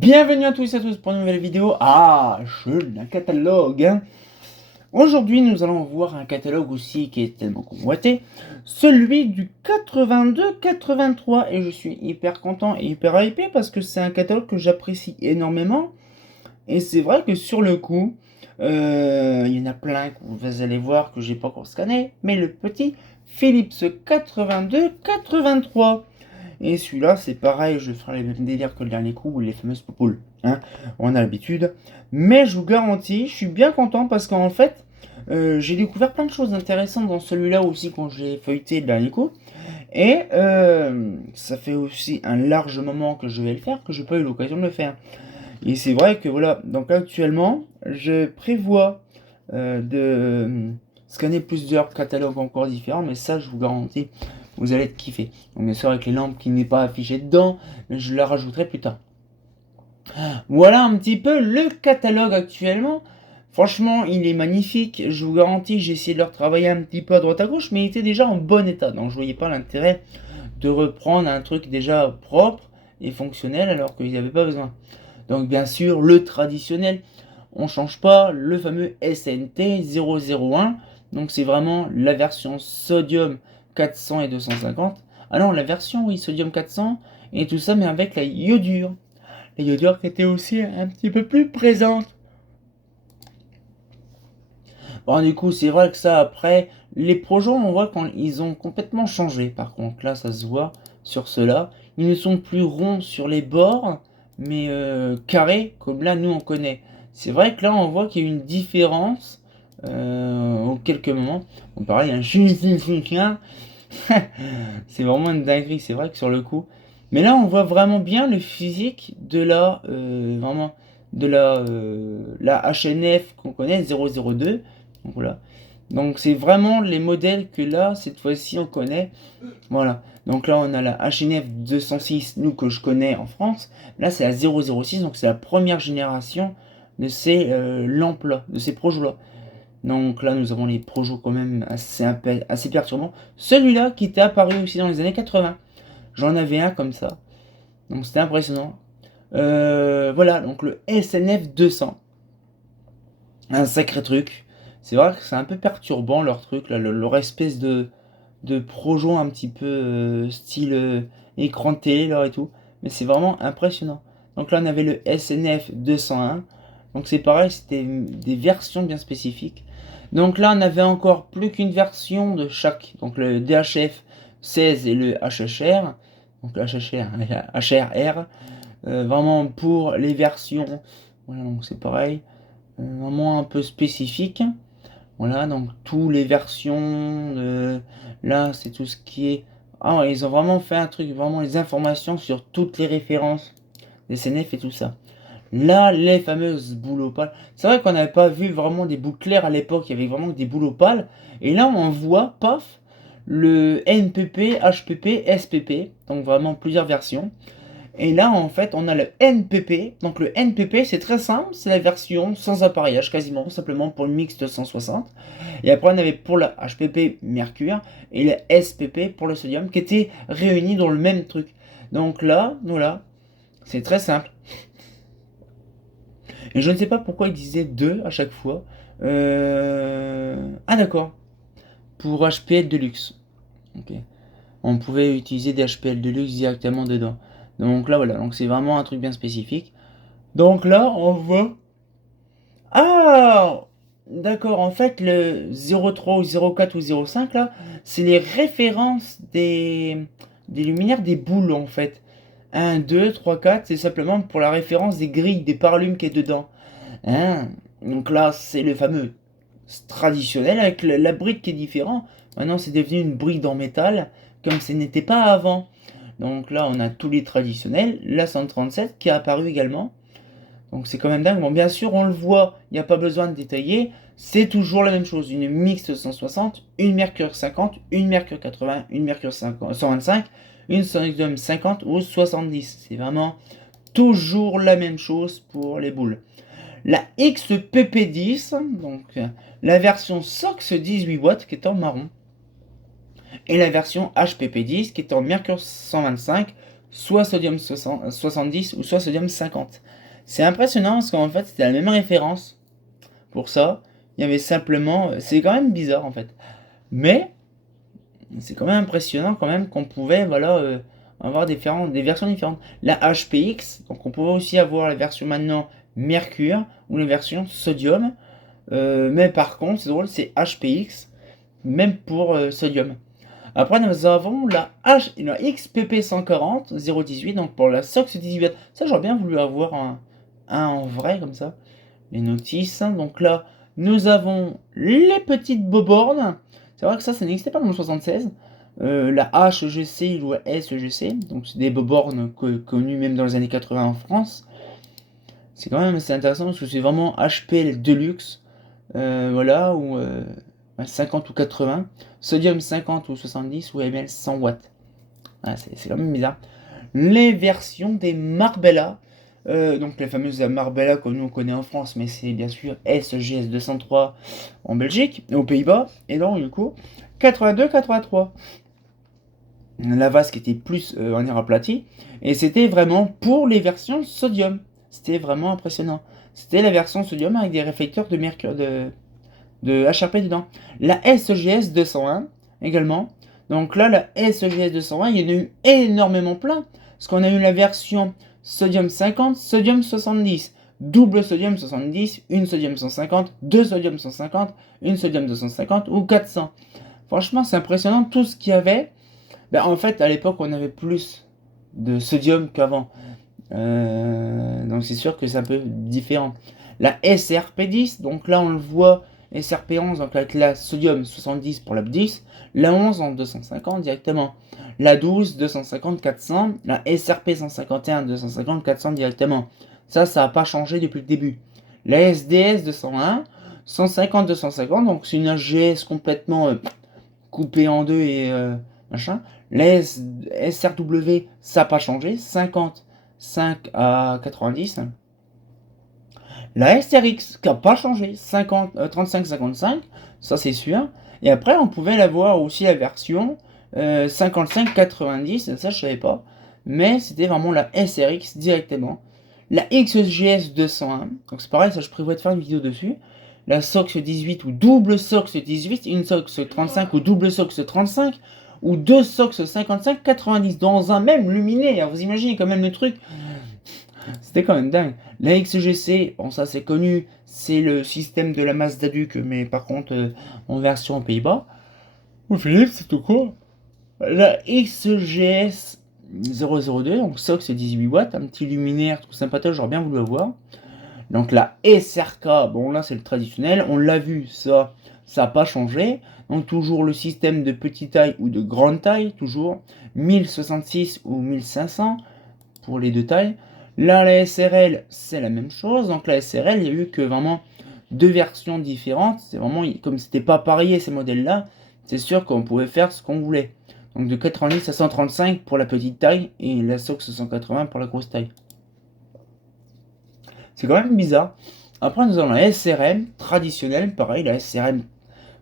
Bienvenue à tous et à tous pour une nouvelle vidéo. Ah, un catalogue, hein. Aujourd'hui, nous allons voir un catalogue aussi qui est tellement convoité, celui du 82-83. Et je suis hyper content et hyper hypé parce que c'est un catalogue que j'apprécie énormément. Et c'est vrai que sur le coup, il y en a plein que vous allez voir que j'ai pas encore scanné. Mais le petit Philips 82-83. Et celui-là, c'est pareil, je ferai les mêmes délires que le dernier coup, ou les fameuses poupoules. Hein, on a l'habitude. Mais je vous garantis, je suis bien content parce qu'en fait, j'ai découvert plein de choses intéressantes dans celui-là aussi quand j'ai feuilleté le dernier coup. Et ça fait aussi un large moment que je vais le faire, que je n'ai pas eu l'occasion de le faire. Et c'est vrai que voilà, donc actuellement, je prévois de scanner plusieurs catalogues encore différents, mais ça, je vous garantis, vous allez être kiffé. Donc bien sûr avec les lampes qui n'est pas affichées dedans, mais je la rajouterai plus tard. Voilà un petit peu le catalogue actuellement. Franchement, il est magnifique. Je vous garantis, j'ai essayé de le retravailler un petit peu à droite à gauche, mais il était déjà en bon état. Donc je voyais pas l'intérêt de reprendre un truc déjà propre et fonctionnel alors qu'ils n'avaient pas besoin. Donc bien sûr, le traditionnel, on change pas, le fameux SNT 001. Donc c'est vraiment la version sodium 400 et 250. Ah non, la version, oui, sodium 400 et tout ça, mais avec la iodure. La iodure qui était aussi un petit peu plus présente. Bon, du coup, c'est vrai que ça, après, les projets, on voit qu'ils ont complètement changé. Par contre, là, ça se voit sur ceux-là. Ils ne sont plus ronds sur les bords, mais carrés, comme là, nous, on connaît. C'est vrai que là, on voit qu'il y a une différence en quelques moments. Bon, pareil, un chien, c'est vraiment une dinguerie. C'est vrai que sur le coup. Mais là, on voit vraiment bien le physique de vraiment, de la HNF qu'on connaît, 002. Donc voilà. Donc c'est vraiment les modèles que là, cette fois-ci, on connaît. Voilà. Donc là, on a la HNF 206, nous, que je connais en France. Là, c'est la 006, donc c'est la première génération de ces lampes-là, de ces projets-là. Donc là, nous avons les projets quand même assez perturbants. Celui-là, qui était apparu aussi dans les années 80. J'en avais un comme ça. Donc c'était impressionnant. Voilà, donc le SNF 200. Un sacré truc. C'est vrai que c'est un peu perturbant leur truc, là, leur espèce de projet un petit peu style écran de télé là et tout. Mais c'est vraiment impressionnant. Donc là on avait le SNF 201. Donc c'est pareil, c'était des versions bien spécifiques. Donc là on avait encore plus qu'une version de chaque. Donc le DHF 16 et le HHR. Donc le HHR, HRR. Vraiment pour les versions. Voilà, donc c'est pareil. Vraiment un peu spécifique. Voilà, donc toutes les versions, là c'est tout ce qui est... Ah ouais, ils ont vraiment fait un truc, vraiment les informations sur toutes les références des CNF et tout ça. Là, les fameuses boules opales. C'est vrai qu'on n'avait pas vu vraiment des boules claires à l'époque, il y avait vraiment que des boules opales. Et là, on voit, paf, le NPP, HPP, SPP, donc vraiment plusieurs versions. Et là, en fait, on a le NPP. Donc le NPP, c'est très simple, c'est la version sans appareillage, quasiment, simplement pour le mixte 160. Et après, on avait pour le HPP mercure et le SPP pour le sodium, qui étaient réunis dans le même truc. Donc là, voilà, c'est très simple. Et je ne sais pas pourquoi ils disaient 2 à chaque fois. Ah d'accord, pour HPL Deluxe. Ok. On pouvait utiliser des HPL Deluxe directement dedans. Donc là, voilà, donc c'est vraiment un truc bien spécifique. Donc là, on voit... Ah, d'accord, en fait, le 03 ou 04 ou 05, là, c'est les références des luminaires des boules, en fait. 1, 2, 3, 4, c'est simplement pour la référence des grilles, des parlumes qui est dedans. Hein. Donc là, c'est le fameux traditionnel avec la brique qui est différent. Maintenant, c'est devenu une brique en métal, comme ce n'était pas avant. Donc là, on a tous les traditionnels. La 137 qui a apparu également. Donc c'est quand même dingue. Bon, bien sûr, on le voit, il n'y a pas besoin de détailler. C'est toujours la même chose. Une mixte 160, une Mercure 50, une Mercure 80, une Mercure 50, 125, une Sodium 50 ou 70. C'est vraiment toujours la même chose pour les boules. La XPP10, donc la version SOX 18 watts qui est en marron. Et la version HPP10 qui est en Mercure 125 soit sodium 70 ou soit sodium 50. C'est impressionnant parce qu'en fait c'était la même référence pour ça. Il y avait simplement... C'est quand même bizarre en fait. Mais c'est quand même impressionnant quand même qu'on pouvait voilà, avoir des versions différentes. La HPX, donc on pouvait aussi avoir la version maintenant mercure ou la version sodium. Mais par contre, c'est drôle, c'est HPX, même pour sodium. Après, nous avons la XPP 140 018, donc pour la SOX 18. Ça, j'aurais bien voulu avoir un en vrai, comme ça. Les notices. Donc là, nous avons les petites bobornes. C'est vrai que ça n'existait pas dans le 76. La HEGC ou la SEGC, donc c'est des bobornes connues même dans les années 80 en France. C'est quand même assez intéressant parce que c'est vraiment HPL Deluxe. Voilà, ou 50 ou 80, sodium 50 ou 70 ou ml 100 watts. Voilà, c'est quand même bizarre. Les versions des Marbella, donc les fameuses Marbella que nous on connaît en France, mais c'est bien sûr SGS 203 en Belgique, aux Pays-Bas, et donc du coup 82-83. La vasque était plus en air aplati, et c'était vraiment pour les versions sodium. C'était vraiment impressionnant. C'était la version sodium avec des réflecteurs de mercure de HRP dedans. La SEGS 201 également. Donc là, la SEGS 201, il y en a eu énormément plein. Parce qu'on a eu la version sodium 50, sodium 70, double sodium 70, une sodium 150, deux sodium 150, une sodium 250 ou 400. Franchement, c'est impressionnant tout ce qu'il y avait. Ben, en fait, à l'époque, on avait plus de sodium qu'avant. Donc c'est sûr que c'est un peu différent. La SRP10, donc là on le voit, SRP11, donc avec la sodium 70 pour la 10, la 11 en 250 directement, la 12 250 400, la SRP 151 250 400 directement. Ça n'a pas changé depuis le début. La SDS 201, 150 250, donc c'est une HGS complètement coupée en deux et machin. La SRW, ça n'a pas changé, 50 5 à 90. La SRX qui n'a pas changé, 35-55, ça c'est sûr. Et après, on pouvait l'avoir aussi la version 55-90, ça je savais pas. Mais c'était vraiment la SRX directement. La XGS 201, donc c'est pareil, ça je prévois de faire une vidéo dessus. La SOX 18 ou double SOX 18, une SOX 35 ou double SOX 35, ou deux SOX 55-90 dans un même luminaire. Vous imaginez quand même le truc. C'était quand même dingue. La XGC, bon ça c'est connu, c'est le système de la Mazda Duke, mais par contre en version aux Pays-Bas. Ou Philippe, c'est tout quoi. La XGS 002, donc SOX 18 watts, un petit luminaire tout sympathique, j'aurais bien voulu avoir. Donc la SRK, bon là c'est le traditionnel, on l'a vu, ça n'a pas changé. Donc toujours le système de petite taille ou de grande taille, toujours 1066 ou 1500 pour les deux tailles. Là, la SRL, c'est la même chose. Donc la SRL, il y a eu que vraiment deux versions différentes. C'est vraiment, comme c'était pas pareil ces modèles-là, c'est sûr qu'on pouvait faire ce qu'on voulait. Donc de 90 à 135 pour la petite taille et la SOX 180 pour la grosse taille. C'est quand même bizarre. Après, nous avons la SRM traditionnelle. Pareil, la SRM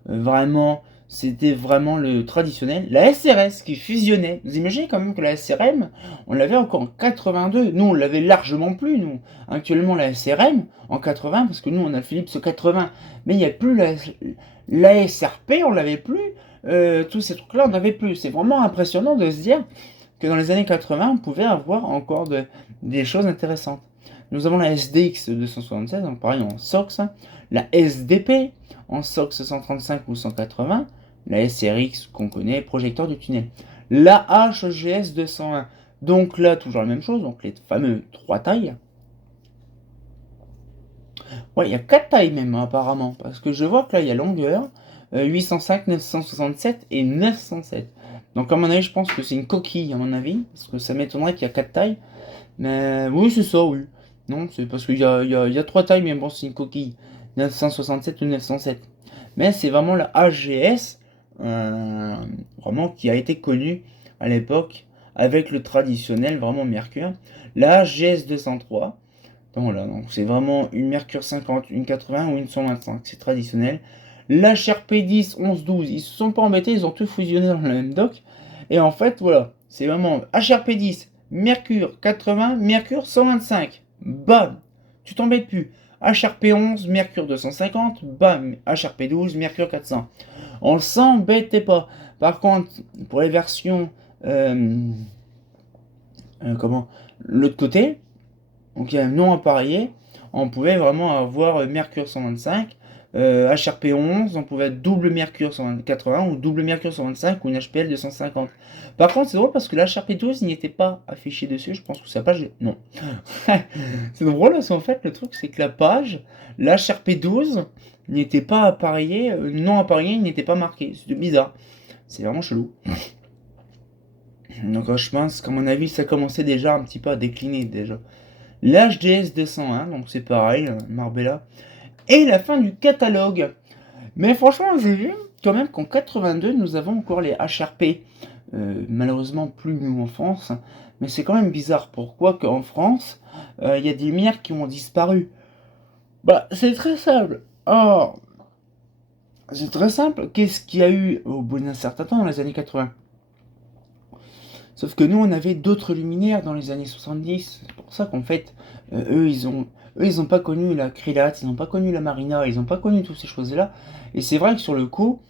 vraiment, c'était vraiment le traditionnel. La SRS qui fusionnait. Vous imaginez quand même que la SRM, on l'avait encore en 82. Nous, on l'avait largement plus, nous. Actuellement, la SRM en 80, parce que nous, on a le Philips 80. Mais il n'y a plus la SRP, on l'avait plus. Tous ces trucs-là, on n'avait plus. C'est vraiment impressionnant de se dire que dans les années 80, on pouvait avoir encore des choses intéressantes. Nous avons la SDX 276, donc pareil en SOX, la SDP en SOX 135 ou 180, la SRX qu'on connaît, projecteur du tunnel, la HGS 201, donc là toujours la même chose, donc les fameux 3 tailles. Ouais, il y a 4 tailles même apparemment, parce que je vois que là il y a longueur, 805, 967 et 907. Donc à mon avis je pense que c'est une coquille à mon avis, parce que ça m'étonnerait qu'il y a 4 tailles. Mais oui c'est ça, oui. Non, c'est parce qu'il y a 3 tailles, mais bon, c'est une coquille. 967 ou 907. Mais c'est vraiment la HGS, vraiment qui a été connue à l'époque avec le traditionnel, vraiment Mercure. La HGS 203. Donc voilà, donc c'est vraiment une Mercure 50, une 80 ou une 125. C'est traditionnel. L'HRP10, 11, 12, ils se sont pas embêtés, ils ont tout fusionné dans le même dock. Et en fait, voilà, c'est vraiment HRP10 Mercure 80, Mercure 125. Bam, tu t'embêtes plus. HRP 11, Mercure 250, bam, HRP 12, Mercure 400. On s'embêtait pas. Par contre, pour les versions, comment, l'autre côté, donc non appareillé, on pouvait vraiment avoir Mercure 125, HRP 11, on pouvait être double Mercure 180 ou double Mercure 125 ou une HPL 250. Par contre, c'est drôle parce que l'HRP 12 n'y était pas affiché dessus, je pense que sa page. Non. C'est drôle parce qu'en fait, le truc, c'est que la page, l'HRP 12 n'était pas appareillé, non appareillé, il n'était pas marqué. C'est bizarre. C'est vraiment chelou. Donc, je pense qu'à mon avis, ça commençait déjà un petit peu à décliner déjà. L'HDS 201, donc c'est pareil, Marbella. Et la fin du catalogue. Mais franchement, j'ai vu quand même qu'en 82, nous avons encore les HRP. Malheureusement, plus nous en France. Mais c'est quand même bizarre. Pourquoi qu'en France, il y a des lumières qui ont disparu? Bah, c'est très simple. Or, c'est très simple. Qu'est-ce qu'il y a eu au bout d'un certain temps dans les années 80? Sauf que nous, on avait d'autres luminaires dans les années 70. C'est pour ça qu'en fait, eux, ils ont pas connu la Krilat, ils n'ont pas connu la Marina, ils n'ont pas connu toutes ces choses-là. Et c'est vrai que sur le coup,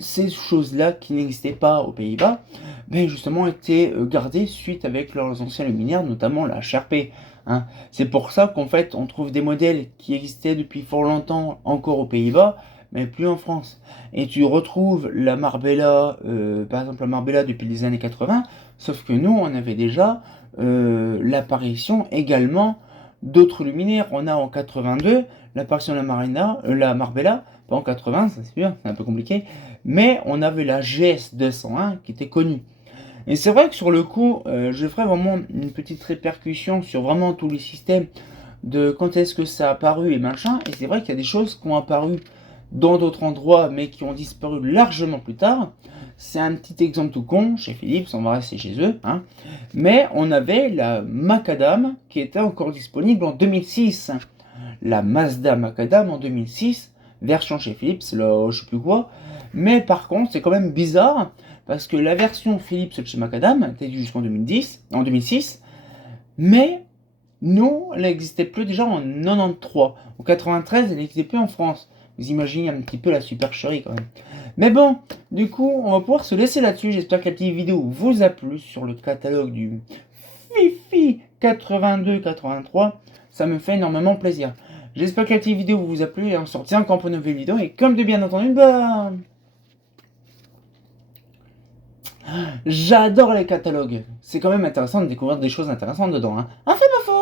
ces choses-là qui n'existaient pas aux Pays-Bas, justement étaient gardées suite avec leurs anciens luminaires, notamment la HRP. Hein. C'est pour ça qu'en fait, on trouve des modèles qui existaient depuis fort longtemps encore aux Pays-Bas, mais plus en France. Et tu retrouves la Marbella, par exemple la Marbella depuis les années 80, sauf que nous, on avait déjà l'apparition également d'autres luminaires. On a en 82 l'apparition de la Marina, la Marbella, pas en 80, ça c'est sûr, c'est un peu compliqué, mais on avait la GS 201 qui était connue. Et c'est vrai que sur le coup, je ferai vraiment une petite répercussion sur vraiment tous les systèmes de quand est-ce que ça a apparu et machin, et c'est vrai qu'il y a des choses qui ont apparu dans d'autres endroits, mais qui ont disparu largement plus tard. C'est un petit exemple tout con, chez Philips, on va rester chez eux, hein. Mais on avait la Macadam qui était encore disponible en 2006. La Mazda Macadam en 2006, version chez Philips, là, je sais plus quoi. Mais par contre, c'est quand même bizarre, parce que la version Philips de chez Macadam était jusqu'en 2006, mais nous, elle n'existait plus déjà en 93. En 93, elle n'existait plus en France. Vous imaginez un petit peu la supercherie quand même. Mais bon, du coup, on va pouvoir se laisser là-dessus. J'espère que la petite vidéo vous a plu sur le catalogue du Fifi 82-83. Ça me fait énormément plaisir. J'espère que la petite vidéo vous a plu et on se retient encore pour une nouvelle vidéo. Et comme de bien entendu, j'adore les catalogues. C'est quand même intéressant de découvrir des choses intéressantes dedans. Hein. Un fait pas faux.